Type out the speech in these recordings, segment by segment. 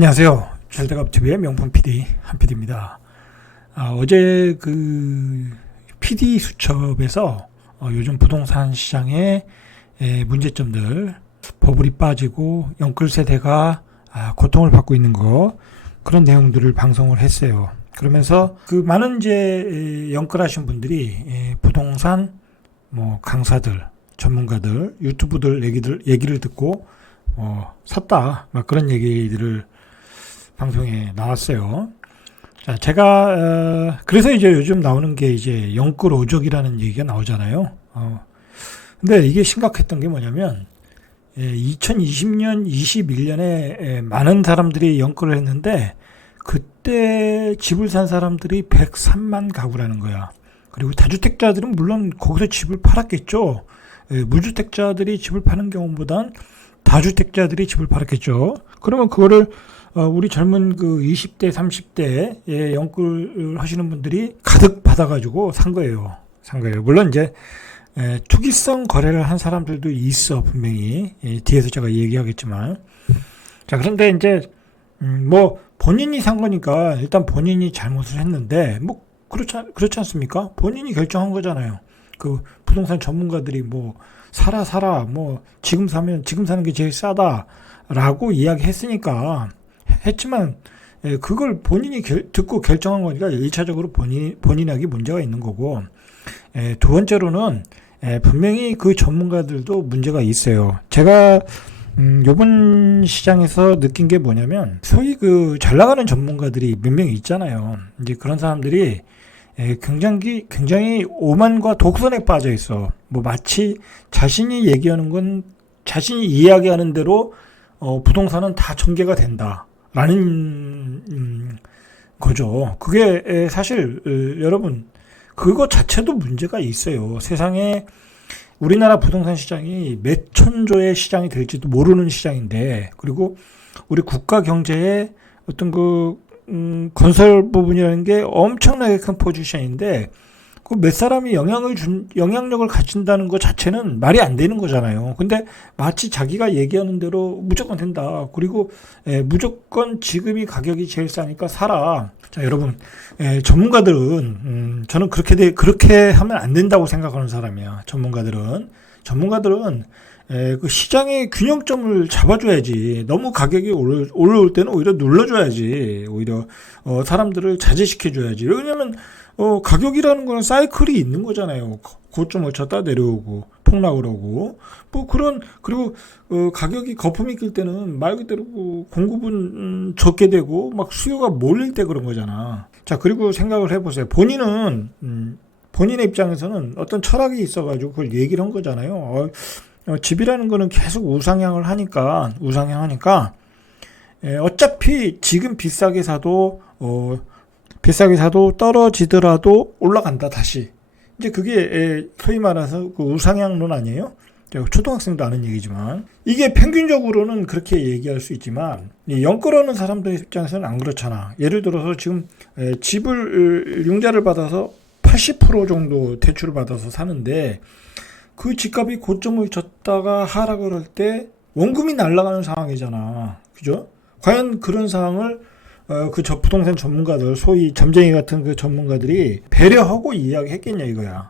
안녕하세요. 절대갑TV의 명품 PD 한PD입니다. 어제 그 PD 수첩에서 요즘 부동산 시장의 문제점들, 버블이 빠지고 영끌 세대가 고통을 받고 있는 거, 그런 내용들을 방송을 했어요. 그러면서 그 많은 이제 영끌하신 분들이 부동산 강사들, 전문가들, 유튜브들 얘기를 듣고 샀다, 막 그런 얘기들을 방송에 나왔어요. 자, 제가 그래서 이제 요즘 나오는 게 이제 영끌 오적이라는 얘기가 나오잖아요. 근데 이게 심각했던 게 뭐냐면 2020년, 21년에 많은 사람들이 영끌을 했는데 그때 집을 산 사람들이 103만 가구라는 거야. 그리고 다주택자들은 물론 거기서 집을 팔았겠죠. 무주택자들이 집을 파는 경우보단 다주택자들이 집을 팔았겠죠. 그러면 그거를 우리 젊은 그 20대, 30대에 영끌 하시는 분들이 가득 받아가지고 산 거예요. 물론 이제 투기성 거래를 한 사람들도 있어, 분명히. 뒤에서 제가 얘기하겠지만. 자, 그런데 이제 본인이 산 거니까 일단 본인이 잘못을 했는데 그렇지 않습니까? 본인이 결정한 거잖아요. 그 부동산 전문가들이 사라 지금 사는 게 제일 싸다라고 이야기했으니까 했지만 그걸 본인이 듣고 결정한 거니까 1차적으로 본인에게 문제가 있는 거고, 두 번째로는 분명히 그 전문가들도 문제가 있어요. 제가 요번 시장에서 느낀 게 뭐냐면, 소위 그 잘 나가는 전문가들이 몇 명 있잖아요. 이제 그런 사람들이 굉장히 오만과 독선에 빠져 있어. 마치 자신이 얘기하는 건 자신이 이야기하는 대로 부동산은 다 전개가 된다라는 거죠. 그게 사실 여러분, 그거 자체도 문제가 있어요. 세상에 우리나라 부동산 시장이 몇 천조의 시장이 될지도 모르는 시장인데, 그리고 우리 국가 경제의 어떤 건설 부분이라는 게 엄청나게 큰 포지션인데, 그 몇 사람이 영향력을 갖춘다는 것 자체는 말이 안 되는 거잖아요. 근데 마치 자기가 얘기하는 대로 무조건 된다. 그리고 무조건 지금이 가격이 제일 싸니까 사라. 자, 여러분, 전문가들은 저는 그렇게 하면 안 된다고 생각하는 사람이야. 전문가들은 그 시장의 균형점을 잡아줘야지. 너무 가격이 올라올 때는 오히려 눌러줘야지. 오히려 사람들을 자제시켜줘야지. 왜냐면 가격이라는 거는 사이클이 있는 거잖아요. 고점을 쳤다 내려오고 폭락을 하고 그리고 가격이 거품이 낄 때는 말 그대로 공급은 적게 되고 막 수요가 몰릴 때 그런 거잖아. 자, 그리고 생각을 해보세요. 본인의 입장에서는 어떤 철학이 있어가지고 그걸 얘기를 한 거잖아요. 집이라는 거는 계속 우상향하니까 어차피 지금 비싸게 사도 떨어지더라도 올라간다, 다시. 이제 그게 소위 말해서 그 우상향론 아니에요? 초등학생도 아는 얘기지만, 이게 평균적으로는 그렇게 얘기할 수 있지만 영끌어오는 사람들 입장에서는 안 그렇잖아. 예를 들어서 지금 집을 융자를 받아서 80% 정도 대출을 받아서 사는데, 그 집값이 고점을 쳤다가 하락을 할 때 원금이 날아가는 상황이잖아. 그죠? 과연 그런 상황을 부동산 전문가들, 소위 점쟁이 같은 그 전문가들이 배려하고 이야기했겠냐 이거야.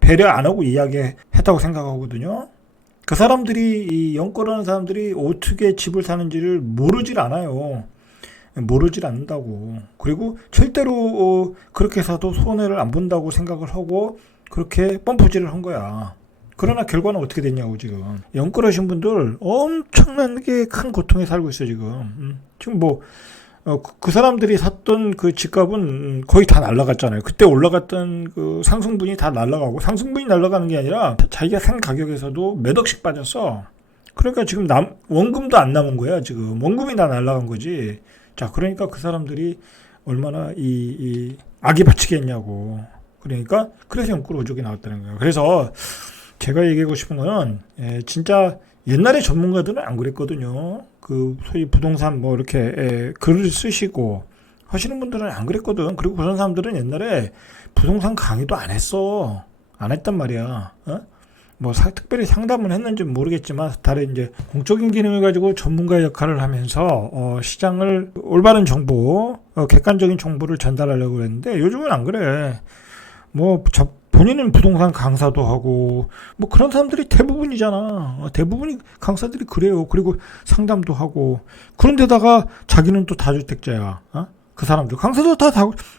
배려 안 하고 이야기했다고 생각하거든요. 그 사람들이, 이 영끌하는 사람들이 어떻게 집을 사는지를 모르질 않아요. 모르질 않는다고. 그리고 절대로 그렇게 사도 손해를 안 본다고 생각을 하고 그렇게 펌프질을 한 거야. 그러나 결과는 어떻게 됐냐고. 지금 영끌하신 분들 엄청나게 큰 고통에 살고 있어 지금. 지금 그 사람들이 샀던 그 집값은 거의 다 날라갔잖아요. 그때 올라갔던 그 상승분이 다 날라가고, 상승분이 날라가는 게 아니라 자기가 산 가격에서도 몇 억씩 빠졌어. 그러니까 지금 원금도 안 남은 거야. 지금 원금이 다 날라간 거지. 자, 그러니까 그 사람들이 얼마나 이 악이 바치겠냐고. 그래서 영끌 오적이 나왔다는 거예요. 그래서 제가 얘기하고 싶은 거는 진짜 옛날에 전문가들은 안 그랬거든요. 그 소위 부동산 이렇게 글을 쓰시고 하시는 분들은 안 그랬거든. 그리고 그런 사람들은 옛날에 부동산 강의도 안 했단 말이야. 뭐 특별히 상담을 했는지는 모르겠지만 다른 이제 공적인 기능을 가지고 전문가 역할을 하면서 시장을 올바른 정보, 객관적인 정보를 전달하려고 했는데 요즘은 안 그래. 뭐 본인은 부동산 강사도 하고 뭐 그런 사람들이 대부분이잖아. 대부분이 강사들이 그래요. 그리고 상담도 하고 그런데다가 자기는 또 다주택자야. 그 사람들 강사도 다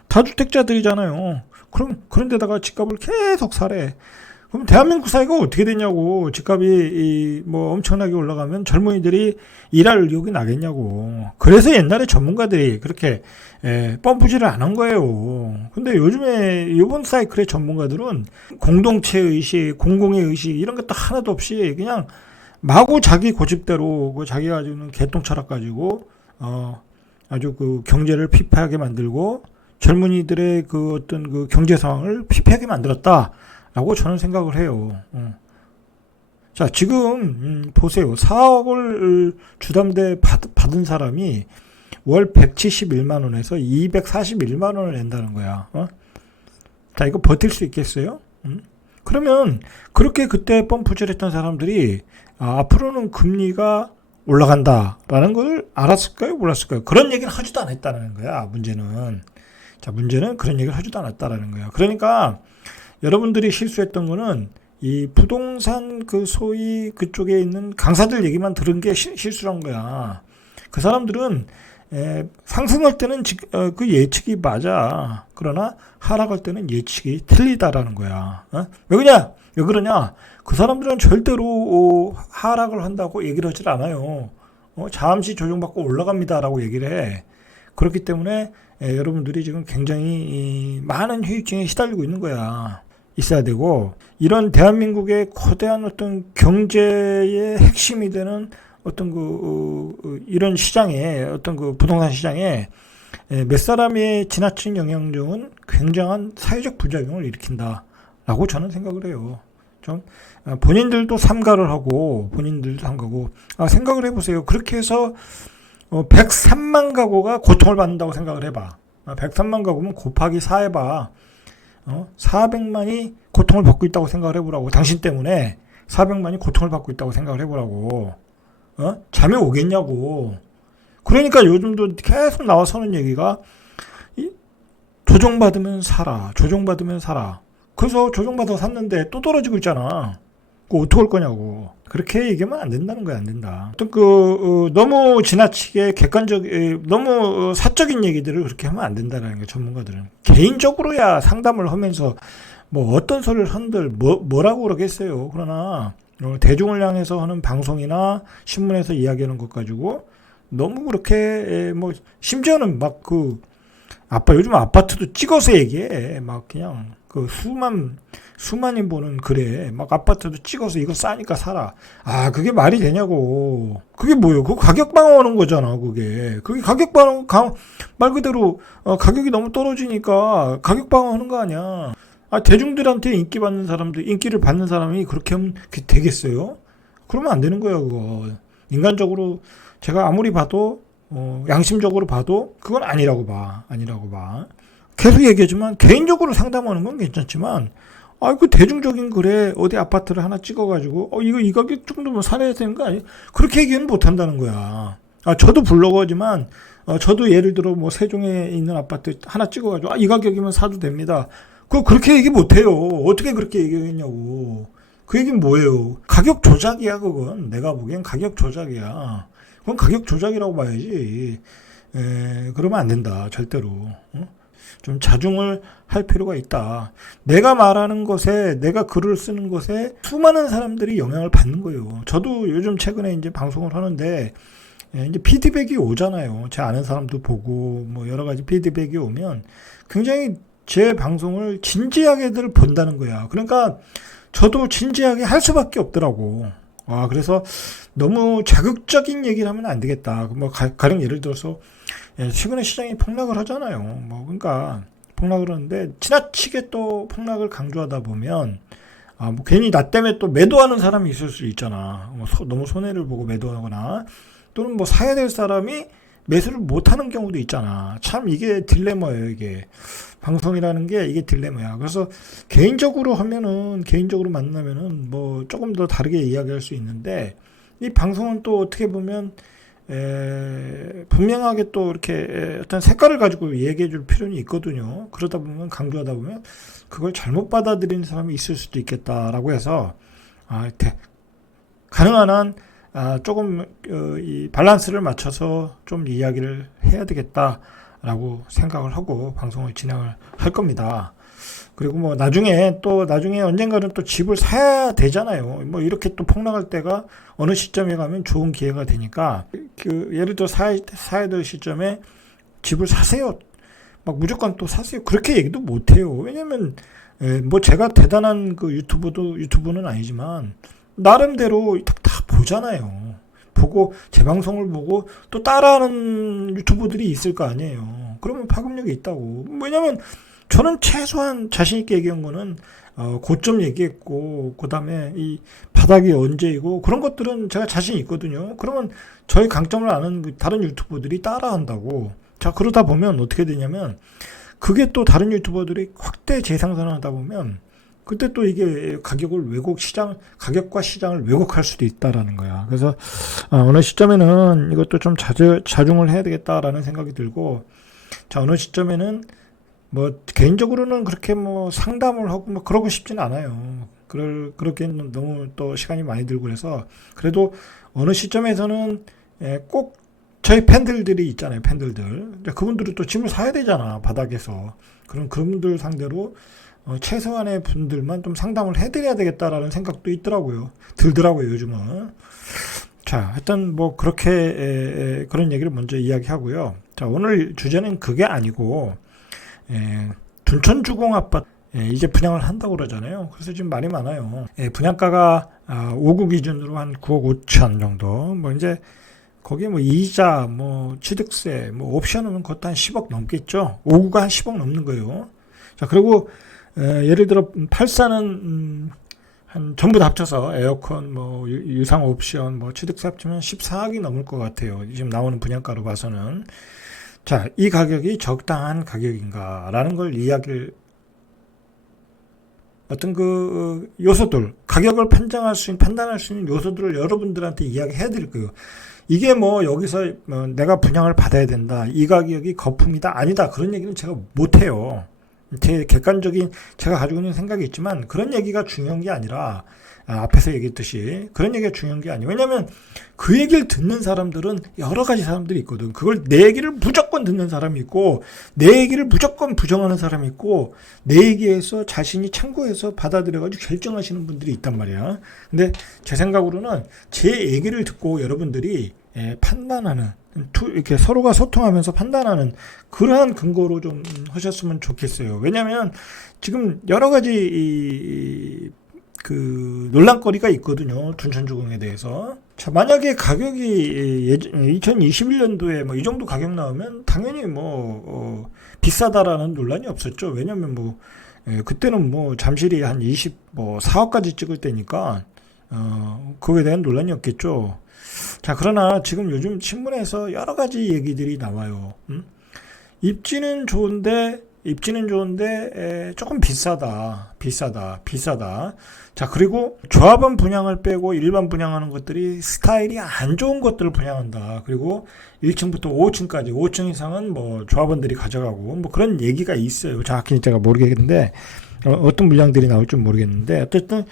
다주택자들이잖아요. 그런데다가 집값을 계속 사래. 그럼 대한민국 사회가 어떻게 되냐고. 집값이 뭐 엄청나게 올라가면 젊은이들이 일할 의욕이 나겠냐고. 그래서 옛날에 전문가들이 그렇게 펌프질을 안 한 거예요. 근데 요즘에 이번 사이클의 전문가들은 공동체 의식, 공공의 의식 이런 것도 하나도 없이 그냥 마구 자기 고집대로 자기가 가지고는 개똥 철학 가지고 아주 그 경제를 피폐하게 만들고 젊은이들의 그 어떤 그 경제 상황을 피폐하게 만들었다. 라고 저는 생각을 해요. 자, 지금 보세요. 4억을 주담대 받은 사람이 월 171만 원에서 241만 원을 낸다는 거야. 자, 이거 버틸 수 있겠어요? 그러면 그렇게 그때 펌프질 했던 사람들이 앞으로는 금리가 올라간다라는 걸 알았을까요? 몰랐을까요? 그런 얘기를 하지도 않았다는 거야. 문제는 그런 얘기를 하지도 않았다라는 거야. 그러니까 여러분들이 실수했던 거는 이 부동산 그 소위 그쪽에 있는 강사들 얘기만 들은 게 실수란 거야. 그 사람들은 상승할 때는 그 예측이 맞아. 그러나 하락할 때는 예측이 틀리다라는 거야. 왜 그러냐? 그 사람들은 절대로 하락을 한다고 얘기를 하질 않아요. 잠시 조정받고 올라갑니다라고 얘기를 해. 그렇기 때문에 여러분들이 지금 굉장히 많은 휴익증에 시달리고 있는 거야. 있어야 되고, 이런 대한민국의 거대한 어떤 경제의 핵심이 되는 어떤 이런 시장에, 어떤 그 부동산 시장에 몇 사람의 지나친 영향력은 굉장한 사회적 부작용을 일으킨다라고 저는 생각을 해요. 좀 본인들도 삼가를 하고, 생각을 해보세요. 그렇게 해서 103만 가구가 고통을 받는다고 생각을 해봐. 103만 가구면 곱하기 4 해봐. 400만이 고통을 받고 있다고 생각을 해보라고. 당신 때문에 400만이 고통을 받고 있다고 생각을 해보라고. 잠이 오겠냐고. 그러니까 요즘도 계속 나와서는 얘기가 조정받으면 사라. 그래서 조정받아서 샀는데 또 떨어지고 있잖아. 그거 어떡할 거냐고. 그렇게 얘기하면 안 된다는 거야, 안 된다. 어떤 너무 지나치게 너무 사적인 얘기들을 그렇게 하면 안 된다는 거야, 전문가들은. 개인적으로야 상담을 하면서 뭐 어떤 소리를 한들 뭐라고 그러겠어요. 그러나 대중을 향해서 하는 방송이나 신문에서 이야기하는 것 가지고 너무 그렇게 뭐 심지어는 막 요즘 아파트도 찍어서 얘기해. 막 그냥 수만이 보는 글에 막 아파트도 찍어서 이거 싸니까 사라. 그게 말이 되냐고. 그게 뭐예요? 그거 가격 방어하는 거잖아, 그게. 그게 가격 방어, 말 그대로, 가격이 너무 떨어지니까 가격 방어하는 거 아니야. 대중들한테 인기를 받는 사람이 그렇게 하면 되겠어요? 그러면 안 되는 거야, 그거. 인간적으로, 제가 아무리 봐도, 양심적으로 봐도, 그건 아니라고 봐. 계속 얘기하지만, 개인적으로 상담하는 건 괜찮지만, 그 대중적인 글에 어디 아파트를 하나 찍어가지고, 이거 이 가격 정도면 사야 되는 거 아니야? 그렇게 얘기는 못 한다는 거야. 저도 블로거지만, 저도 예를 들어 뭐 세종에 있는 아파트 하나 찍어가지고, 이 가격이면 사도 됩니다. 그렇게 얘기 못 해요. 어떻게 그렇게 얘기했냐고. 그 얘기는 뭐예요? 가격 조작이야, 그건. 내가 보기엔 가격 조작이야. 그건 가격 조작이라고 봐야지. 그러면 안 된다, 절대로. 좀 자중을 할 필요가 있다. 내가 말하는 것에, 내가 글을 쓰는 것에 수많은 사람들이 영향을 받는 거예요. 저도 요즘 최근에 이제 방송을 하는데, 이제 피드백이 오잖아요. 제 아는 사람도 보고, 뭐 여러 가지 피드백이 오면 굉장히 제 방송을 진지하게들 본다는 거야. 그러니까 저도 진지하게 할 수밖에 없더라고. 그래서 너무 자극적인 얘기를 하면 안 되겠다. 뭐 가령 예를 들어서 최근에 시장이 폭락을 하잖아요. 뭐 그러니까 폭락을 하는데 지나치게 또 폭락을 강조하다 보면 뭐 괜히 나 때문에 또 매도하는 사람이 있을 수 있잖아. 너무 손해를 보고 매도하거나 또는 뭐 사야 될 사람이 매수를 못하는 경우도 있잖아. 참 이게 딜레마예요. 이게 방송이라는 게 이게 딜레마야. 그래서 개인적으로 만나면은 뭐 조금 더 다르게 이야기할 수 있는데, 이 방송은 또 어떻게 보면 분명하게 또 이렇게 어떤 색깔을 가지고 얘기해 줄 필요는 있거든요. 그러다 보면, 강조하다 보면 그걸 잘못 받아들이는 사람이 있을 수도 있겠다라고 해서 가능한 한 조금 이 밸런스를 맞춰서 좀 이야기를 해야 되겠다라고 생각을 하고 방송을 진행을 할 겁니다. 그리고 뭐 나중에 언젠가는 또 집을 사야 되잖아요. 뭐 이렇게 또 폭락할 때가 어느 시점에 가면 좋은 기회가 되니까, 예를 들어 사야 될 시점에 집을 사세요. 막 무조건 또 사세요. 그렇게 얘기도 못 해요. 왜냐면 뭐 제가 대단한 그 유튜브는 아니지만 나름대로 다 보잖아요. 보고 제 방송을 보고 또 따라하는 유튜버들이 있을 거 아니에요. 그러면 파급력이 있다고. 왜냐면 저는 최소한 자신 있게 얘기한 거는 고점 얘기했고, 그다음에 이 바닥이 언제이고 그런 것들은 제가 자신 있거든요. 그러면 저희 강점을 아는 다른 유튜버들이 따라한다고. 자, 그러다 보면 어떻게 되냐면, 그게 또 다른 유튜버들이 확대 재생산을 하다 보면 그때 또 이게 가격과 시장을 왜곡할 수도 있다라는 거야. 그래서 어느 시점에는 이것도 좀 자중을 해야 되겠다라는 생각이 들고, 자, 어느 시점에는 뭐 개인적으로는 그렇게 뭐 상담을 하고 뭐 그러고 싶지는 않아요. 그렇게는 너무 또 시간이 많이 들고, 그래서 그래도 어느 시점에서는 꼭 저희 팬들이 있잖아요. 팬들들. 그분들은 또 짐을 사야 되잖아, 바닥에서. 그분들 상대로 최소한의 분들만 좀 상담을 해드려야 되겠다라는 생각도 들더라고요, 요즘은. 자, 하여튼 뭐 그렇게 그런 얘기를 먼저 이야기하고요. 자, 오늘 주제는 그게 아니고, 둔천주공 아파트 이제 분양을 한다고 그러잖아요. 그래서 지금 말이 많아요. 분양가가 5구 기준으로 한 9억 5천 정도. 뭐 이제 거기에 뭐 이자, 뭐 취득세, 뭐 옵션은 그것도 한 10억 넘겠죠. 5구가 한 10억 넘는 거예요. 자, 그리고 예를 들어 84는 한 전부 다 합쳐서 에어컨, 뭐 유상 옵션, 뭐 취득세 합치면 14억이 넘을 것 같아요. 지금 나오는 분양가로 봐서는. 자, 이 가격이 적당한 가격인가라는 걸 어떤 그 요소들, 가격을 판단할 수 있는 요소들을 여러분들한테 이야기해야 될 거예요. 이게 뭐 여기서 내가 분양을 받아야 된다, 이 가격이 거품이다, 아니다, 그런 얘기는 제가 못해요. 제 객관적인 제가 가지고 있는 생각이 있지만, 그런 얘기가 중요한 게 아니라, 앞에서 얘기했듯이 그런 얘기가 중요한 게 아니에요. 왜냐하면 그 얘기를 듣는 사람들은 여러 가지 사람들이 있거든. 그걸 내 얘기를 무조건 듣는 사람이 있고, 내 얘기를 무조건 부정하는 사람이 있고, 내 얘기에서 자신이 참고해서 받아들여가지고 결정하시는 분들이 있단 말이야. 근데 제 생각으로는 제 얘기를 듣고 여러분들이 판단하는, 이렇게 서로가 소통하면서 판단하는 그러한 근거로 좀 하셨으면 좋겠어요. 왜냐하면 지금 여러 가지 그 논란거리가 있거든요. 둔천주공에 대해서. 자, 만약에 가격이 2021년도에 뭐 이 정도 가격 나오면 당연히 뭐 비싸다라는 논란이 없었죠. 왜냐면 뭐 그때는 뭐 잠실이 한 24억까지 찍을 때니까 그거에 대한 논란이 없겠죠. 자, 그러나 지금 요즘 신문에서 여러 가지 얘기들이 나와요. 입지는 좋은데 조금 비싸다. 자, 그리고 조합원 분양을 빼고 일반 분양하는 것들이 스타일이 안 좋은 것들을 분양한다. 그리고 1층부터 5층까지, 5층 이상은 뭐 조합원들이 가져가고, 뭐 그런 얘기가 있어요. 정확히 제가 모르겠는데, 어떤 물량들이 나올 줄 모르겠는데, 어쨌든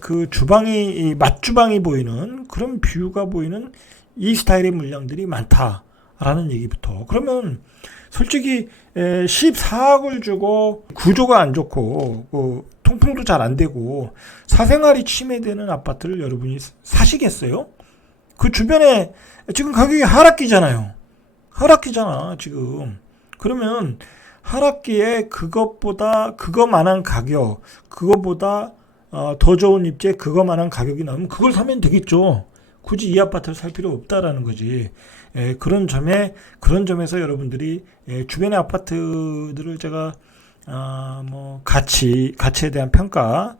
그 주방이, 맛주방이 보이는 그런 뷰가 보이는 이 스타일의 물량들이 많다라는 얘기부터. 그러면 솔직히 14억을 주고 구조가 안 좋고 통풍도 잘 안 되고 사생활이 침해되는 아파트를 여러분이 사시겠어요? 그 주변에 지금 가격이 하락기잖아요. 하락기잖아 지금. 그러면 하락기에 그거만한 가격, 그거보다 더 좋은 입지에 그거만한 가격이 나오면 그걸 사면 되겠죠. 굳이 이 아파트를 살 필요 없다라는 거지. 그런 점에서 여러분들이 주변의 아파트들을 제가 뭐 가치에 대한 평가,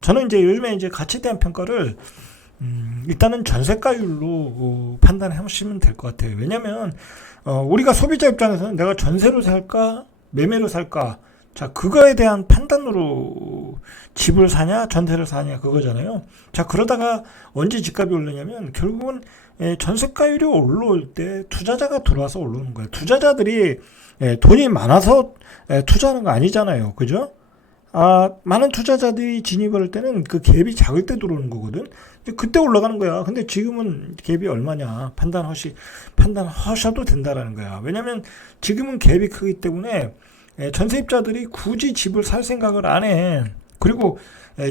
저는 이제 요즘에 이제 가치에 대한 평가를 일단은 전세가율로 판단하시면 될 것 같아요. 왜냐면 우리가 소비자 입장에서는 내가 전세로 살까 매매로 살까, 자 그거에 대한 판단으로 집을 사냐 전세를 사냐 그거잖아요. 자 그러다가 언제 집값이 오르냐면 결국은 전세가율이 올라올 때 투자자가 들어와서 오르는 거예요. 투자자들이 돈이 많아서 투자하는 거 아니잖아요. 그죠? 많은 투자자들이 진입을 할 때는 그 갭이 작을 때 들어오는 거거든. 그때 올라가는 거야. 근데 지금은 갭이 얼마냐 판단하셔도 된다라는 거야. 왜냐면 지금은 갭이 크기 때문에 전세입자들이 굳이 집을 살 생각을 안 해. 그리고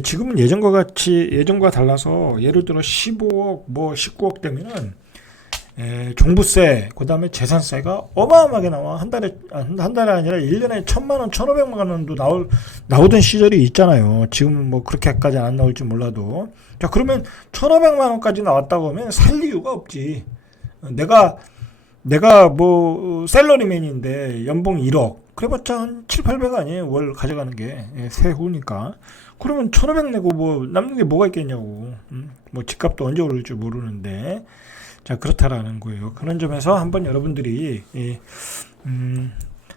지금은 예전과 달라서 예를 들어 15억 뭐 19억 되면은 종부세, 그 다음에 재산세가 어마어마하게 나와. 한 달에 아니라 1년에 1,000만 원, 1,500만 원도 나오던 시절이 있잖아요. 지금은 뭐 그렇게까지 안 나올지 몰라도. 자, 그러면 1,500만 원까지 나왔다고 하면 살 이유가 없지. 내가 뭐 셀러리맨인데 연봉 1억. 그래봤자 한 7, 800 아니에요. 월 가져가는 게. 세후니까. 그러면 1,500 내고 뭐 남는 게 뭐가 있겠냐고. 뭐 집값도 언제 오를지 모르는데. 자, 그렇다라는 거예요. 그런 점에서 한번 여러분들이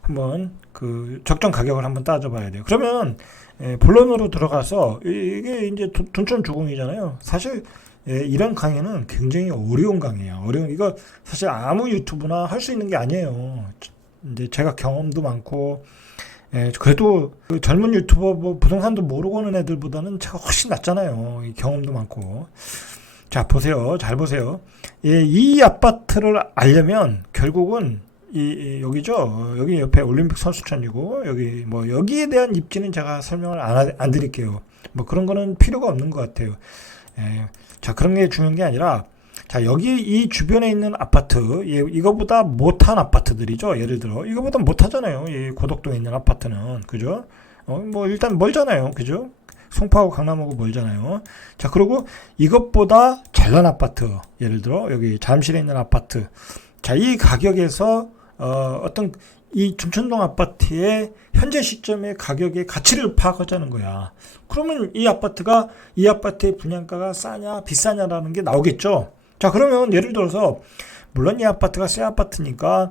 한번 그 적정 가격을 한번 따져봐야 돼요. 그러면 본론으로 들어가서 이게 이제 둔촌 주공이잖아요. 사실 이런 강의는 굉장히 어려운 강의예요. 이거 사실 아무 유튜브나 할 수 있는 게 아니에요. 이제 제가 경험도 많고 그래도 그 젊은 유튜버 뭐 부동산도 모르고 하는 애들보다는 제가 훨씬 낫잖아요. 경험도 많고. 자, 보세요. 잘 보세요. 이 아파트를 알려면 결국은 여기죠. 여기 옆에 올림픽 선수촌이고 여기에 대한 입지는 제가 설명을 안 드릴게요. 뭐 그런 거는 필요가 없는 것 같아요. 자, 그런 게 중요한 게 아니라, 자, 여기 이 주변에 있는 아파트, 이거보다 못한 아파트들이죠. 예를 들어 이거보다 못하잖아요. 이 고덕동에 있는 아파트는. 그죠? 뭐 일단 멀잖아요. 그죠? 송파하고 강남하고 멀잖아요. 자, 그리고 이것보다 잘난 아파트, 예를 들어 여기 잠실에 있는 아파트. 자, 이 가격에서 어떤 이 둔촌동 아파트의 현재 시점의 가격의 가치를 파악하자는 거야. 그러면 이 아파트의 분양가가 싸냐 비싸냐라는 게 나오겠죠. 자, 그러면 예를 들어서 물론 이 아파트가 새 아파트니까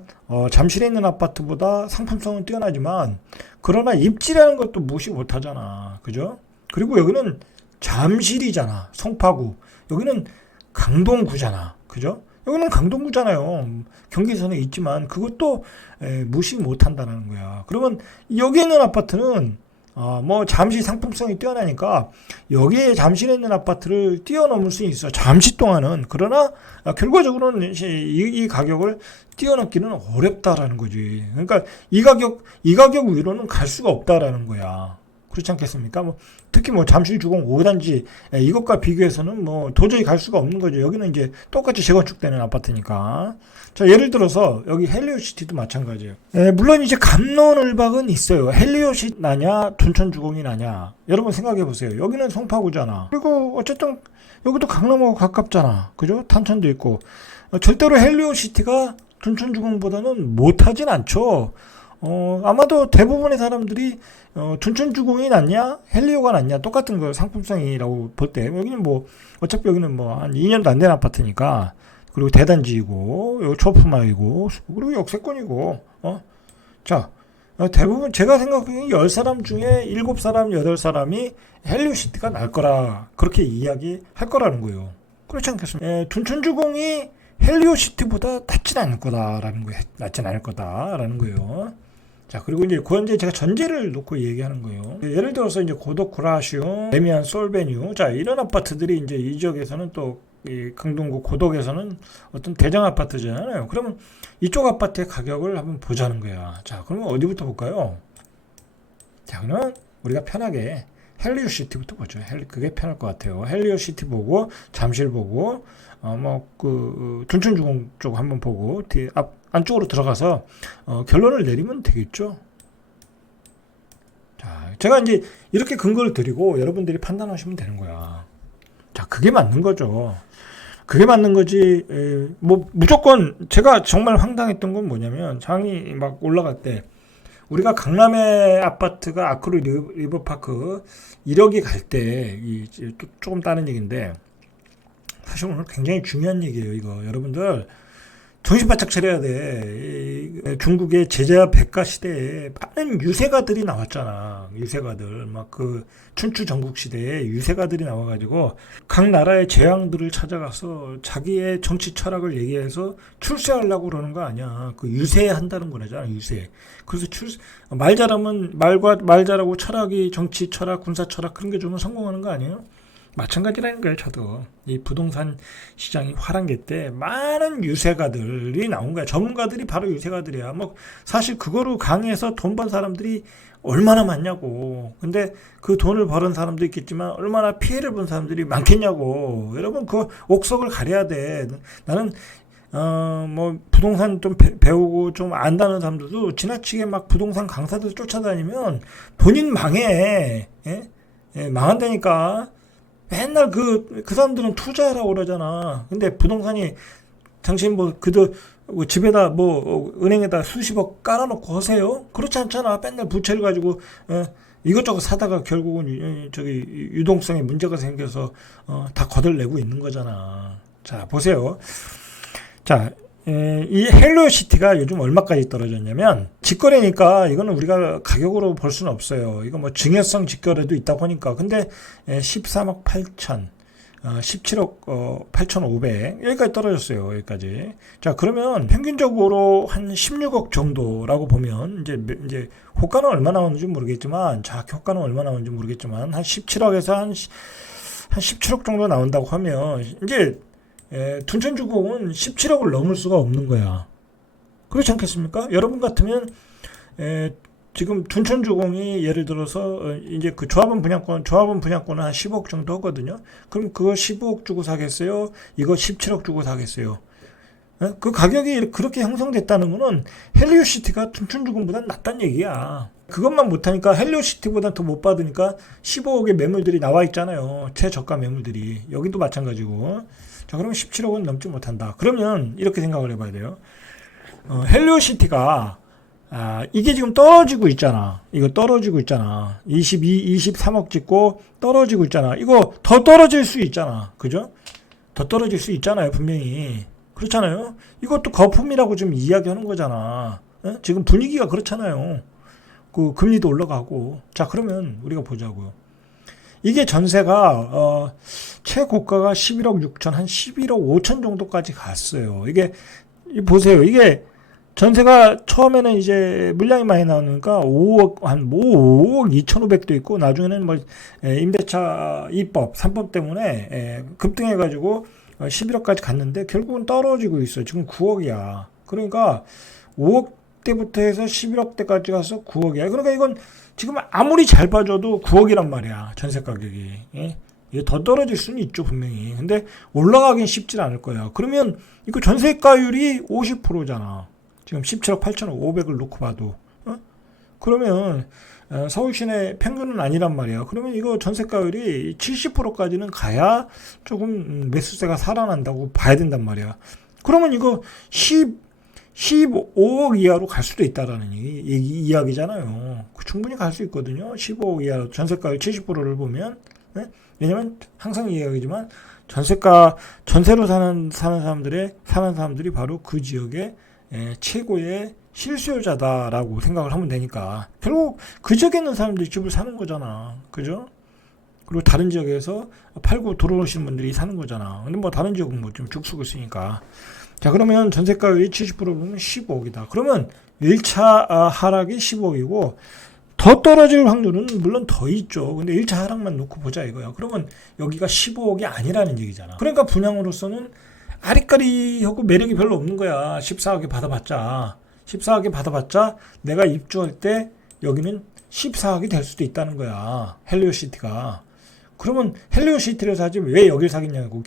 잠실에 있는 아파트보다 상품성은 뛰어나지만, 그러나 입지라는 것도 무시 못하잖아. 그죠? 그리고 여기는 잠실이잖아. 송파구. 여기는 강동구잖아. 그죠? 여기는 강동구잖아요. 경기선에 있지만 그것도 무시 못한다는 거야. 그러면 여기 있는 아파트는 뭐 잠시 상품성이 뛰어나니까 여기에 잠실에 있는 아파트를 뛰어넘을 수 있어. 잠시 동안은. 그러나 결과적으로는 이 가격을 뛰어넘기는 어렵다라는 거지. 그러니까 이 가격 위로는 갈 수가 없다라는 거야. 그렇지 않겠습니까? 특히 잠실 주공 5단지 이것과 비교해서는 뭐 도저히 갈 수가 없는 거죠. 여기는 이제 똑같이 재건축되는 아파트니까. 자, 예를 들어서 여기 헬리오시티도 마찬가지예요. 물론 이제 갑론을박은 있어요. 헬리오시티 나냐 둔촌 주공이 나냐. 여러분 생각해 보세요. 여기는 송파구잖아. 그리고 어쨌든 여기도 강남하고 가깝잖아. 그죠? 탄천도 있고. 절대로 헬리오시티가 둔촌 주공보다는 못하진 않죠. 아마도 대부분의 사람들이 둔촌주공이 낫냐 헬리오가 낫냐 똑같은 거 상품성이라고 볼 때, 여기는 뭐 어차피 여기는 뭐 한 2년도 안 된 아파트니까, 그리고 대단지이고 여기 초품화이고 그리고 역세권이고. 자, 대부분 제가 생각하기에 10사람 중에 7사람 8사람이 헬리오시티가 날 거라 그렇게 이야기할 거라는 거예요. 그렇지 않겠습니까? 둔촌주공이 헬리오시티보다 낫진 않을 거다라는 거예요. 자, 그리고 이제 그건 제가 전제를 놓고 얘기하는 거예요. 예를 들어서 이제 고덕 그라시움, 레미안 솔베뉴, 자, 이런 아파트들이 이제 이 지역에서는 또 이 강동구 고덕에서는 어떤 대장 아파트잖아요. 그러면 이쪽 아파트의 가격을 한번 보자는 거야. 자, 그러면 어디부터 볼까요? 자, 그러면 우리가 편하게 헬리오시티부터 보죠. 그게 편할 것 같아요. 헬리오시티 보고 잠실 보고 둔촌주공 쪽 한번 보고 안쪽으로 들어가서 결론을 내리면 되겠죠. 자, 제가 이제 이렇게 근거를 드리고 여러분들이 판단하시면 되는 거야. 자, 그게 맞는 거죠. 그게 맞는 거지. 뭐 무조건 제가 정말 황당했던 건 뭐냐면, 장이 막 올라갈 때 우리가 강남의 아파트가 아크로 리버파크 1억이 갈 때, 조금 다른 얘기인데, 사실 오늘 굉장히 중요한 얘기예요. 이거 여러분들 정신 바짝 차려야 돼. 중국의 제자 백가 시대에 많은 유세가들이 나왔잖아. 유세가들 막 그 춘추 전국 시대에 유세가들이 나와가지고 각 나라의 재앙들을 찾아가서 자기의 정치 철학을 얘기해서 출세하려고 그러는 거 아니야. 그 유세한다는 거잖아. 유세. 그래서 말 잘하면 말 잘하고 철학이 정치 철학, 군사 철학 그런 게 좀 성공하는 거 아니에요? 마찬가지라는 거예요. 저도 이 부동산 시장이 화랑기 때 많은 유세가들이 나온 거야. 전문가들이 바로 유세가들이야. 뭐 사실 그거로 강의해서 돈 번 사람들이 얼마나 많냐고. 근데 그 돈을 벌은 사람도 있겠지만 얼마나 피해를 본 사람들이 많겠냐고. 여러분 그 옥석을 가려야 돼. 나는 뭐 부동산 좀 배우고 좀 안다는 사람들도 지나치게 막 부동산 강사들 쫓아다니면 본인 망해. 예? 예, 망한다니까. 맨날 그 사람들은 투자하라고 그러잖아. 근데 부동산이 당신 뭐 그도 뭐 집에다 뭐 은행에다 수십억 깔아놓고 하세요? 그렇지 않잖아. 맨날 부채를 가지고 이것저것 사다가 결국은 저기 유동성에 문제가 생겨서 다 거덜내고 있는 거잖아. 자 보세요. 자. 이 헬로시티가 요즘 얼마까지 떨어졌냐면 직거래니까 이거는 우리가 가격으로 볼 수는 없어요. 이거 뭐 증여성 직거래도 있다고 하니까. 근데 13억 8천 17억 8,500 여기까지 떨어졌어요. 여기까지. 자 그러면 평균적으로 한 16억 정도라고 보면 이제 호가는 얼마 나오는지 모르겠지만 정확히 호가는 얼마 나오는지 모르겠지만 한 17억에서 한 17억 정도 나온다고 하면 이제 둔천주공은 17억을 넘을 수가 없는 거야. 그렇지 않겠습니까? 여러분 같으면 지금 둔천주공이 예를 들어서 이제 그 조합원 분양권은 한 10억 정도 하거든요. 그럼 그거 15억 주고 사겠어요? 이거 17억 주고 사겠어요? 그 가격이 그렇게 형성됐다는 거는 헬리오시티가 둔천주공보다 낫다는 얘기야. 그것만 못하니까 헬리오시티보다 더 못 받으니까 15억의 매물들이 나와 있잖아요. 최저가 매물들이. 여기도 마찬가지고. 자, 그러면 17억은 넘지 못한다. 그러면 이렇게 생각을 해봐야 돼요. 헬리오시티가 이게 지금 떨어지고 있잖아. 이거 떨어지고 있잖아. 23억 찍고 떨어지고 있잖아. 이거 더 떨어질 수 있잖아. 그죠? 더 떨어질 수 있잖아요. 분명히. 그렇잖아요. 이것도 거품이라고 좀 이야기하는 거잖아. 지금 분위기가 그렇잖아요. 그 금리도 올라가고. 자, 그러면 우리가 보자고요. 이게 전세가 최고가가 11억 6천 한 11억 5천 정도까지 갔어요. 이게 보세요. 이게 전세가 처음에는 이제 물량이 많이 나오니까 5억 2,500도 있고 나중에는 뭐 임대차 2법 3법 때문에 급등해 가지고 11억까지 갔는데 결국은 떨어지고 있어요. 지금 9억이야. 그러니까 5억 대부터 해서 11억 대까지 가서 9억이야. 그러니까 이건 지금 아무리 잘 봐줘도 9억이란 말이야. 전세 가격이. 예? 이게 더 떨어질 수는 있죠, 분명히. 근데 올라가긴 쉽지 않을 거야. 그러면 이거 전세가율이 50%잖아. 지금 17억 8,500을 놓고 봐도. 그러면 서울 시내 평균은 아니란 말이야. 그러면 이거 전세가율이 70%까지는 가야 조금 매수세가 살아난다고 봐야 된단 말이야. 그러면 이거 15억 이하로 갈 수도 있다라는 이야기잖아요. 충분히 갈 수 있거든요. 15억 이하로 전세가율 70%를 보면. 네? 왜냐면 항상 이야기지만 전세로 사는 사람들이 바로 그 지역의 최고의 실수요자다라고 생각을 하면 되니까 결국 그 지역에 있는 사람들이 집을 사는 거잖아. 그죠? 그리고 다른 지역에서 팔고 들어오시는 분들이 사는 거잖아. 근데 뭐 다른 지역은 뭐 좀 죽쓰고 있으니까. 자, 그러면 전세가율이 70% 보면 15억이다. 그러면 1차 하락이 15억이고 더 떨어질 확률은 물론 더 있죠. 근데 1차 하락만 놓고 보자 이거야. 그러면 여기가 15억이 아니라는 얘기잖아. 그러니까 분양으로서는 아리까리하고 매력이 별로 없는 거야. 14억에 받아봤자 내가 입주할 때 여기는 14억이 될 수도 있다는 거야. 헬리오시티가. 그러면 헬리오시티를 사지 왜 여길 사겠냐고.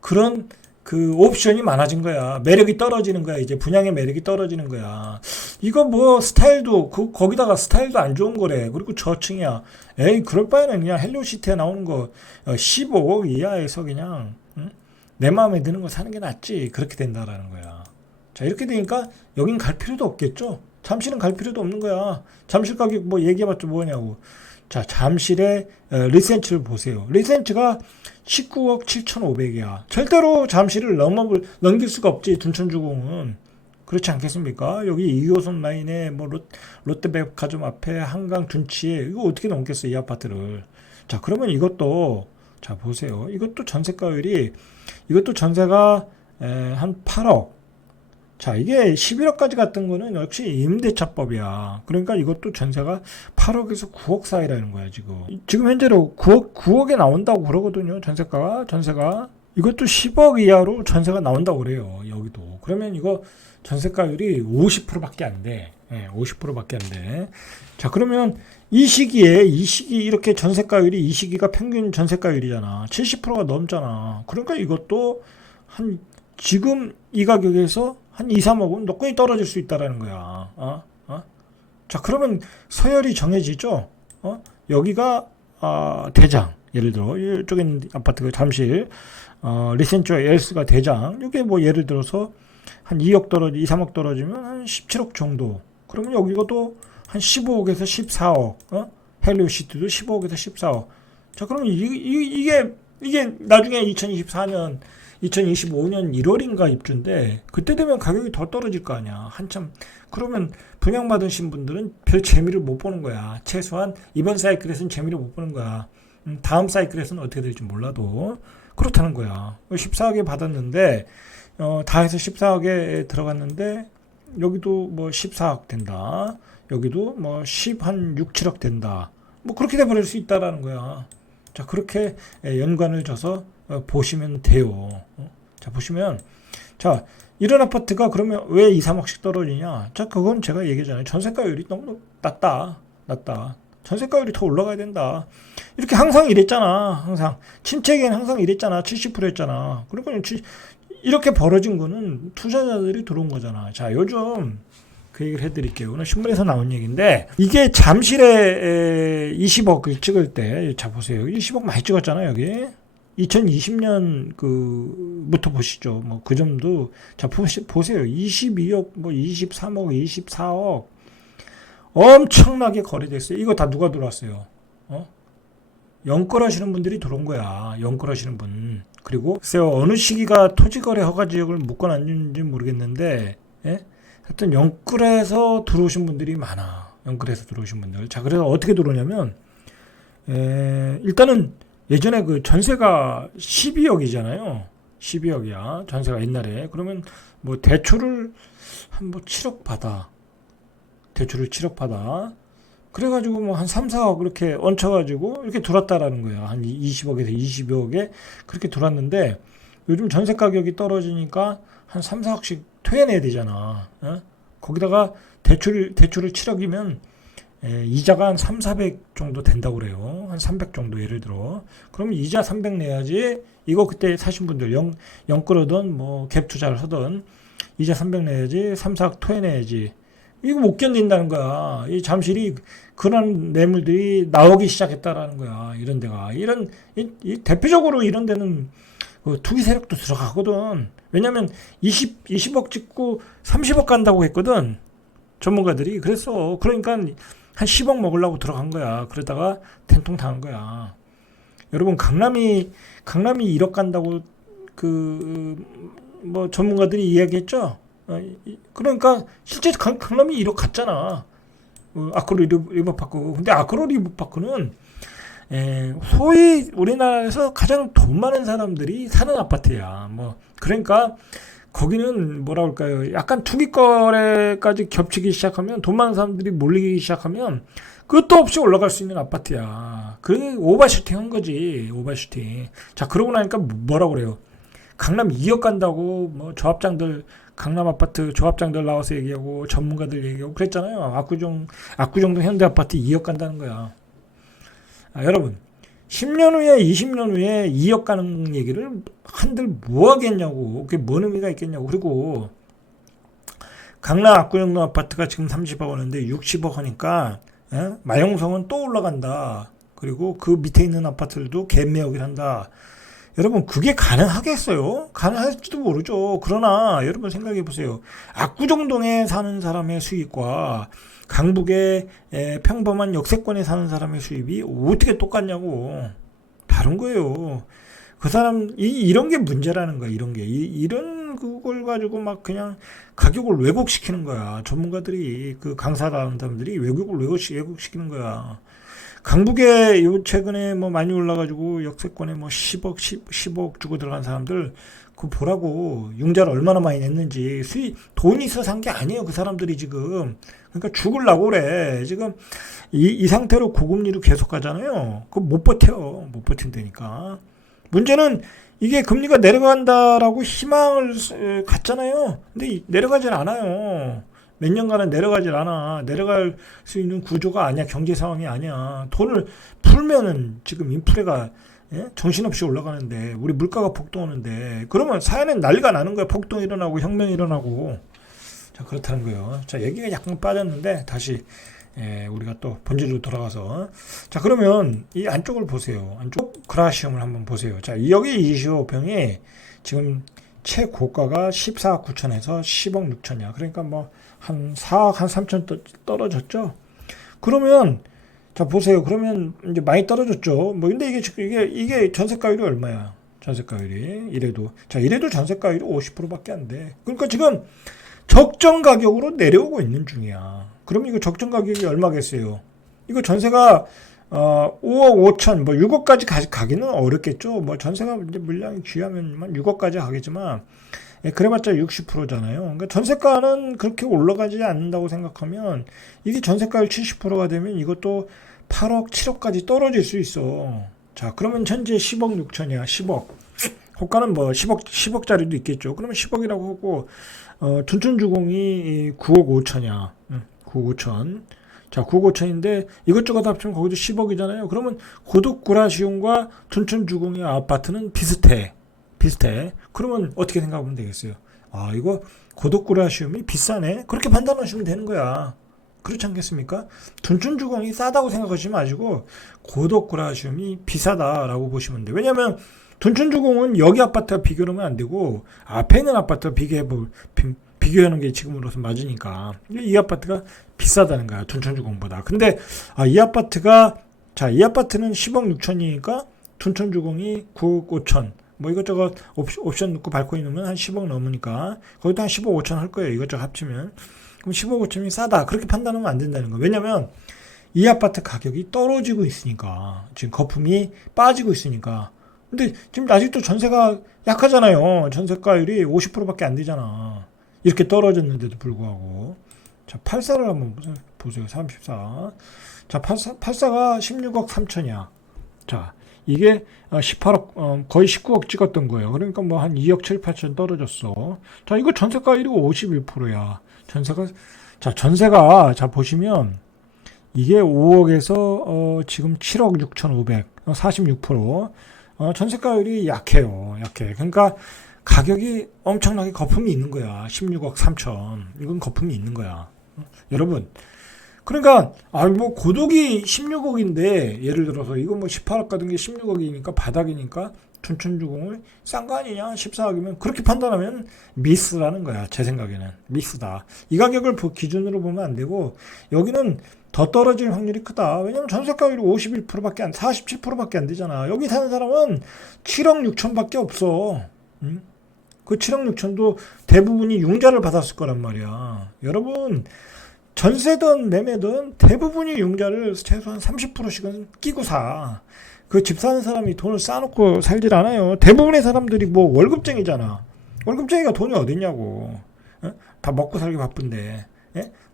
그런 그 옵션이 많아진 거야. 매력이 떨어지는 거야. 이제 분양의 매력이 떨어지는 거야. 이거 뭐 스타일도 거기다가 스타일도 안 좋은 거래. 그리고 저층이야. 에이 그럴 바에는 그냥 헬리오시티에 나오는 거 15억 이하에서 그냥 내 마음에 드는 거 사는 게 낫지. 그렇게 된다라는 거야. 자 이렇게 되니까 여긴 갈 필요도 없겠죠. 잠실은 갈 필요도 없는 거야. 잠실 가격 뭐 얘기해봤자 뭐냐고. 자, 잠실의 리센츠를 보세요. 리센츠가 19억 7,500이야. 절대로 잠실을 넘길 수가 없지, 둔천주공은. 그렇지 않겠습니까? 여기 2호선 라인에 뭐 롯데백화점 앞에 한강 둔치에 이거 어떻게 넘겠어, 이 아파트를. 자, 그러면 이것도 자 보세요. 이것도 전세가율이 이것도 전세가 한 8억. 자, 이게 11억까지 갔던 거는 역시 임대차법이야. 그러니까 이것도 전세가 8억에서 9억 사이라는 거야, 지금. 지금 현재로 9억에 나온다고 그러거든요, 전세가. 이것도 10억 이하로 전세가 나온다고 그래요, 여기도. 그러면 이거 전세가율이 50%밖에 안 돼. 50%밖에 안 돼. 자, 그러면 이 시기 이렇게 전세가율이 이 시기가 평균 전세가율이잖아. 70%가 넘잖아. 그러니까 이것도 지금 이 가격에서 한 2, 3억은 노건이 떨어질 수 있다라는 거야. 자, 그러면 서열이 정해지죠. 여기가 대장. 예를 들어 이쪽에 있는 아파트가 잠실 리센츠와 엘스가 대장. 이게 뭐 예를 들어서 한 2억 2, 3억 떨어지면 한 17억 정도. 그러면 여기가 또 한 15억에서 14억. 헬리오시티도 15억에서 14억. 자, 그러면 이게 나중에 2024년 2025년 1월인가 입주인데 그때 되면 가격이 더 떨어질 거 아니야. 한참. 그러면 분양받으신 분들은 별 재미를 못 보는 거야. 최소한 이번 사이클에서는 재미를 못 보는 거야. 다음 사이클에서는 어떻게 될지 몰라도 그렇다는 거야. 14억에 받았는데 다 해서 14억에 들어갔는데 여기도 뭐 14억 된다. 여기도 뭐 10한 6, 7억 된다. 뭐 그렇게 돼버릴 수 있다라는 거야. 자, 그렇게 연관을 져서 보시면 돼요. 자, 보시면 자, 이런 아파트가 그러면 왜 2, 3억씩 떨어지냐? 자, 그건 제가 얘기했잖아요. 전세가율이 너무 낮다. 전세가율이 더 올라가야 된다. 이렇게 항상 이랬잖아. 항상 침체기에는 항상 이랬잖아. 70%였잖아. 그러니까 이렇게 벌어진 거는 투자자들이 들어온 거잖아. 자, 요즘 그 얘기를 해드릴게요. 오늘 신문에서 나온 얘기인데 이게 잠실에 20억 찍을 때, 자 보세요. 20억 많이 찍었잖아요, 여기. 2020년 부터 보시죠. 뭐 그 점도 자 보세요. 22억, 뭐 23억, 24억 엄청나게 거래됐어요. 이거 다 누가 들어왔어요? 연끌하시는 분들이 들어온 거야. 연끌하시는 분. 그리고 글쎄요, 어느 시기가 토지거래 허가 지역을 묶어놨는지 모르겠는데, 하여튼 연끌해서 들어오신 분들이 많아. 연끌해서 들어오신 분들. 자, 그래서 어떻게 들어오냐면, 일단은 예전에 그 전세가 12억이잖아요. 12억이야. 전세가 옛날에. 그러면 뭐 대출을 한 뭐 7억 받아. 그래가지고 뭐 한 3, 4억 이렇게 얹혀가지고 이렇게 들어왔다라는 거야. 한 20억에서 22억에 그렇게 들어왔는데 요즘 전세 가격이 떨어지니까 한 3, 4억씩 토해내야 되잖아. 거기다가 대출을 7억이면 이자가 한 3, 400 정도 된다고 그래요. 한 300 정도 예를 들어. 그러면 이자 300 내야지. 이거 그때 사신 분들 영 끌어든 뭐 갭 투자를 하던 이자 300 내야지. 3, 4억 토해내야지. 이거 못 견딘다는 거야. 이 잠실이 그런 매물들이 나오기 시작했다라는 거야. 이런 데가. 대표적으로 이런 데는 투기 세력도 들어가거든. 왜냐면 20억 찍고 30억 간다고 했거든. 전문가들이. 그래서 그러니까 한 10억 먹으려고 들어간 거야. 그러다가 된통 당한 거야. 여러분, 강남이 1억 간다고 뭐 전문가들이 이야기했죠. 그러니까 실제 강남이 1억 갔잖아. 아크로 리버파크. 근데 아크로 리버파크는 소위 우리나라에서 가장 돈 많은 사람들이 사는 아파트야. 뭐 그러니까 거기는 뭐라 할까요? 약간 투기거래까지 겹치기 시작하면, 돈 많은 사람들이 몰리기 시작하면 끝도 없이 올라갈 수 있는 아파트야. 그 오버슈팅 한 거지. 오버슈팅. 자, 그러고 나니까 뭐라고 그래요? 강남 2억 간다고 뭐 강남 아파트 조합장들 나와서 얘기하고 전문가들 얘기하고 그랬잖아요. 압구정동 현대아파트 2억 간다는 거야. 여러분, 10년 후에 20년 후에 2억 가는 얘기를 한들 뭐 하겠냐고. 그게 뭔 의미가 있겠냐고. 그리고 강남 압구정동 아파트가 지금 30억 하는데 60억 하니까 마용성은 또 올라간다. 그리고 그 밑에 있는 아파트들도 갭매역을 한다. 여러분 그게 가능하겠어요? 가능할지도 모르죠. 그러나 여러분 생각해 보세요. 압구정동에 사는 사람의 수입과 강북의 평범한 역세권에 사는 사람의 수입이 어떻게 똑같냐고. 다른 거예요. 그 사람 이런 게 문제라는 거야. 이런 게 이런 그걸 가지고 막 그냥 가격을 왜곡시키는 거야. 전문가들이 그 강사라는 사람들이 왜곡시키는 거야. 강북에 요 최근에 뭐 많이 올라가지고 역세권에 뭐 10억 주고 들어간 사람들 그거 보라고. 융자를 얼마나 많이 냈는지. 돈이 있어서 산 게 아니에요. 그 사람들이 지금. 그러니까 죽을라고 그래. 지금 이 상태로 고금리로 계속 가잖아요. 그거 못 버텨. 못 버틴다니까. 문제는 이게 금리가 내려간다라고 희망을 갖잖아요. 근데 내려가질 않아요. 몇 년간은 내려가질 않아. 내려갈 수 있는 구조가 아니야. 경제 상황이 아니야. 돈을 풀면은 지금 인플레가 정신없이 올라가는데 우리 물가가 폭등하는데 그러면 사회는 난리가 나는 거야. 폭동이 일어나고 혁명이 일어나고. 자, 그렇다는 거예요. 자, 얘기가 약간 빠졌는데 다시 우리가 또 본질로 돌아가서 자, 그러면 이 안쪽을 보세요. 안쪽 그라시움을 한번 보세요. 자, 여기 25평이 지금 최고가가 14억 9천에서 10억 6천이야. 그러니까 뭐 한 4억 한 3천 떨어졌죠. 그러면 자, 보세요. 그러면 이제 많이 떨어졌죠. 뭐 근데 이게 전세가율이 얼마야? 전세가율이 이래도 전세가율이 50%밖에 안 돼. 그러니까 지금 적정 가격으로 내려오고 있는 중이야. 그럼 이거 적정 가격이 얼마겠어요? 이거 전세가 5억 5천, 뭐 6억까지 가기는 어렵겠죠. 뭐 전세가 이제 물량이 귀하면 6억까지 가겠지만, 그래봤자 60%잖아요. 그러니까 전세가는 그렇게 올라가지 않는다고 생각하면 이게 전세가율 70%가 되면 이것도 8억, 7억까지 떨어질 수 있어. 자, 그러면 현재 10억 6천이야. 10억. 호가는 뭐 10억짜리도 있겠죠. 그러면 10억이라고 하고, 둔촌주공이 9억 5천이야. 9억 5천. 자, 9억 5천인데 이것저것 합치면 거기도 10억이잖아요. 그러면 고덕구라시온과 둔촌주공의 아파트는 비슷해. 그러면 어떻게 생각하면 되겠어요? 아, 이거 고덕구라시움이 비싸네. 그렇게 판단하시면 되는 거야. 그렇지 않겠습니까? 둔촌주공이 싸다고 생각하시지 마시고 고덕구라시움이 비싸다라고 보시면 돼요. 왜냐면 둔촌주공은 여기 아파트와 비교하면 안 되고 앞에 있는 아파트와 비교하는 게 지금으로서 맞으니까 이 아파트가 비싸다는 거야. 둔촌주공보다. 근데 이 아파트는 10억 6천이니까 둔촌주공이 9억 5천. 뭐 이것저것 옵션 넣고 발코니 넣으면 한 10억 넘으니까 거기도 한 10억 5천 할 거예요. 이것저것 합치면. 그럼 10억 5천이 싸다. 그렇게 판단하면 안 된다는 거예요. 왜냐면 이 아파트 가격이 떨어지고 있으니까. 지금 거품이 빠지고 있으니까. 근데 지금 아직도 전세가 약하잖아요. 전세가율이 50%밖에 안 되잖아. 이렇게 떨어졌는데도 불구하고. 자, 84를 한번 보세요. 34. 자, 84가 16억 3천이야. 자, 이게 18억, 거의 19억 찍었던 거예요. 그러니까 뭐 한 2억 7, 8천 떨어졌어. 자, 이거 전세가율이 51%야. 전세가, 자, 보시면, 이게 5억에서, 지금 7억 6,500, 46%. 전세가율이 약해요. 그러니까 가격이 엄청나게 거품이 있는 거야. 16억 3천. 이건 거품이 있는 거야. 여러분. 그러니까, 뭐, 고독이 16억인데, 예를 들어서, 이거 뭐 18억 가던 게 16억이니까, 바닥이니까, 둔촌주공을 싼 거 아니냐? 14억이면, 그렇게 판단하면 미스라는 거야. 제 생각에는. 미스다. 이 가격을 기준으로 보면 안 되고, 여기는 더 떨어질 확률이 크다. 왜냐면 전세가율이 51%밖에 47%밖에 안 되잖아. 여기 사는 사람은 7억 6천밖에 없어. 응? 그 7억 6천도 대부분이 융자를 받았을 거란 말이야. 여러분, 전세든 매매든 대부분이 융자를 최소한 30%씩은 끼고 사. 그 집 사는 사람이 돈을 쌓아놓고 살질 않아요. 대부분의 사람들이 뭐 월급쟁이잖아. 월급쟁이가 돈이 어딨냐고. 다 먹고 살기 바쁜데.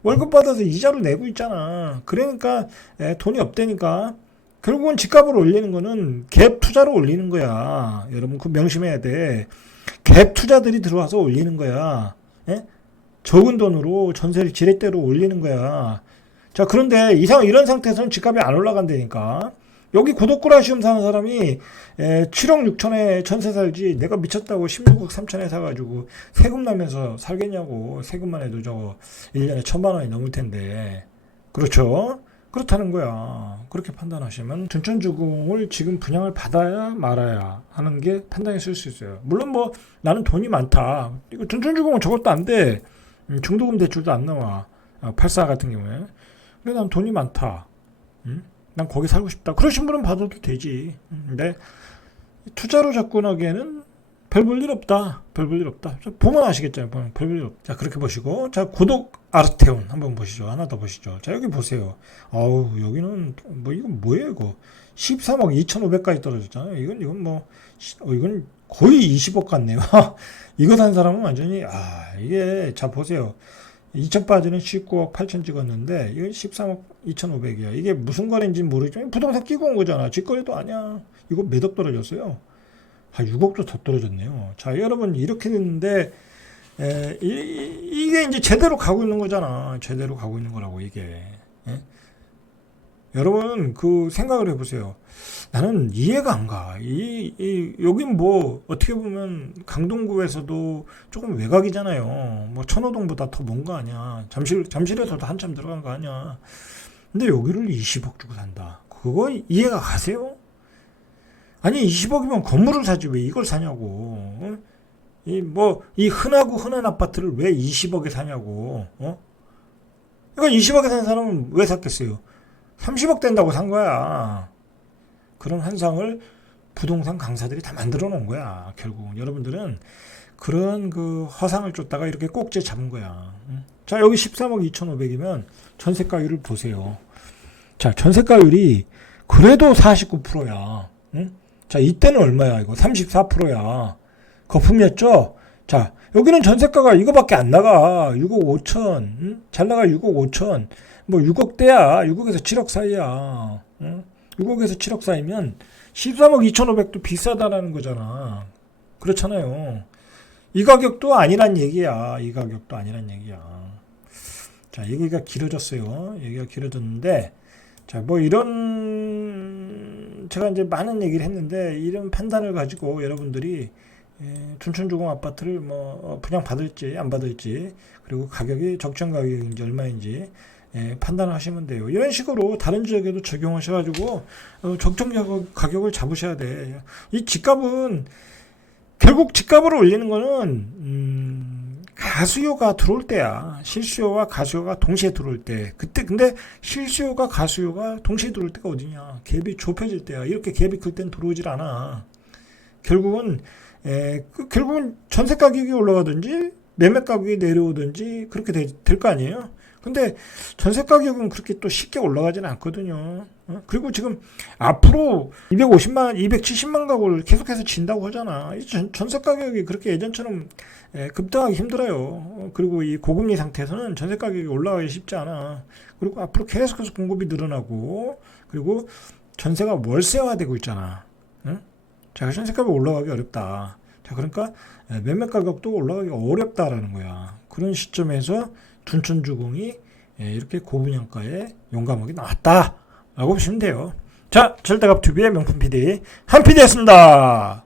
월급 받아서 이자로 내고 있잖아. 그러니까 돈이 없다니까. 결국은 집값을 올리는 거는 갭 투자로 올리는 거야. 여러분 그거 명심해야 돼. 갭 투자들이 들어와서 올리는 거야. 적은 돈으로 전세를 지렛대로 올리는 거야. 자, 그런데 이런 상태에서는 집값이 안 올라간다니까. 여기 고독구라시움 사는 사람이 7억 6천에 전세 살지 내가 미쳤다고 16억 3천에 사가지고 세금 나면서 살겠냐고. 세금만 해도 저거 1년에 1,000만 원이 넘을 텐데. 그렇죠? 그렇다는 거야. 그렇게 판단하시면 둔촌주공을 지금 분양을 받아야 말아야 하는 게 판단이 쓸 수 있어요. 물론 뭐 나는 돈이 많다. 이거 둔촌주공은 저것도 안 돼. 중도금 대출도 안 나와. 84 같은 경우에. 근데 난 돈이 많다. 난 거기 살고 싶다. 그러신 분은 받아도 되지. 근데 투자로 접근하기에는 별 볼 일 없다. 별 볼 일 없다. 보면 아시겠잖아요. 별 볼 일 없다. 자, 그렇게 보시고. 자, 고독 아르테온 한번 보시죠. 하나 더 보시죠. 자, 여기 보세요. 아우, 여기는, 뭐, 이건 뭐예요, 이거. 13억 2,500까지 떨어졌잖아요. 이건 뭐, 이건 거의 20억 같네요. 이거 산 사람은 완전히, 이게, 자, 보세요. 2000빠지는 19억 8천 찍었는데, 이건 13억 2,500이야. 이게 무슨 거래인지는 모르겠지만, 부동산 끼고 온 거잖아. 직거래도 아니야. 이거 몇 억 떨어졌어요? 6억도 더 떨어졌네요. 자, 여러분, 이렇게 됐는데, 이게 이제 제대로 가고 있는 거잖아. 제대로 가고 있는 거라고, 이게. 예? 여러분, 그 생각을 해보세요. 나는 이해가 안 가. 여긴 뭐, 어떻게 보면 강동구에서도 조금 외곽이잖아요. 뭐, 천호동보다 더 먼 거 아니야. 잠실에서도 한참 들어간 거 아니야. 근데 여기를 20억 주고 산다. 그거 이해가 가세요? 아니, 20억이면 건물을 사지 왜 이걸 사냐고. 이 흔하고 흔한 아파트를 왜 20억에 사냐고. 그러니까 20억에 산 사람은 왜 샀겠어요? 30억 된다고 산 거야. 그런 환상을 부동산 강사들이 다 만들어 놓은 거야. 결국은 여러분들은 그런 그 허상을 쫓다가 이렇게 꼭지 잡은 거야. 자, 여기 13억 2,500이면 전세가율을 보세요. 자, 전세가율이 그래도 49%야. 자, 이때는 얼마야? 이거 34%야. 거품이었죠? 자, 여기는 전세가가 이거밖에 안 나가. 6억 5천. 잘 나가 6억 5천. 뭐 6억대야. 6억에서 7억 사이야. 6억에서 7억 사이면 13억 2,500도 비싸다라는 거잖아. 그렇잖아요. 이 가격도 아니란 얘기야. 이 가격도 아니란 얘기야. 자, 얘기가 길어졌어요. 얘기가 길어졌는데, 자, 뭐 제가 이제 많은 얘기를 했는데, 이런 판단을 가지고 여러분들이 둔촌주공 아파트를 뭐 분양 받을지 안 받을지, 그리고 가격이 적정 가격인지 얼마인지 판단을 하시면 돼요. 이런 식으로 다른 지역에도 적용하셔가지고 적정 가격을 잡으셔야 돼. 이 집값은 결국 집값을 올리는 거는 가수요가 들어올 때야. 실수요와 가수요가 동시에 들어올 때. 그때 근데 실수요가 가수요가 동시에 들어올 때가 어디냐. 갭이 좁혀질 때야. 이렇게 갭이 클 땐 들어오질 않아. 결국은 전세 가격이 올라가든지 매매 가격이 내려오든지 그렇게 될 거 아니에요. 근데 전세 가격은 그렇게 또 쉽게 올라가지는 않거든요. 그리고 지금 앞으로 270만 가구를 계속해서 진다고 하잖아. 전세 가격이 그렇게 예전처럼 급등하기 힘들어요. 그리고 이 고금리 상태에서는 전세 가격이 올라가기 쉽지 않아. 그리고 앞으로 계속해서 공급이 늘어나고, 그리고 전세가 월세화되고 있잖아. 자, 전세 가격이 올라가기 어렵다. 자, 그러니까 매매 가격도 올라가기 어렵다라는 거야. 그런 시점에서 둔촌주공이 이렇게 고분양가에 용감하게 나왔다라고 보시면 돼요. 자, 절대값 투비의 명품 PD 한 PD였습니다.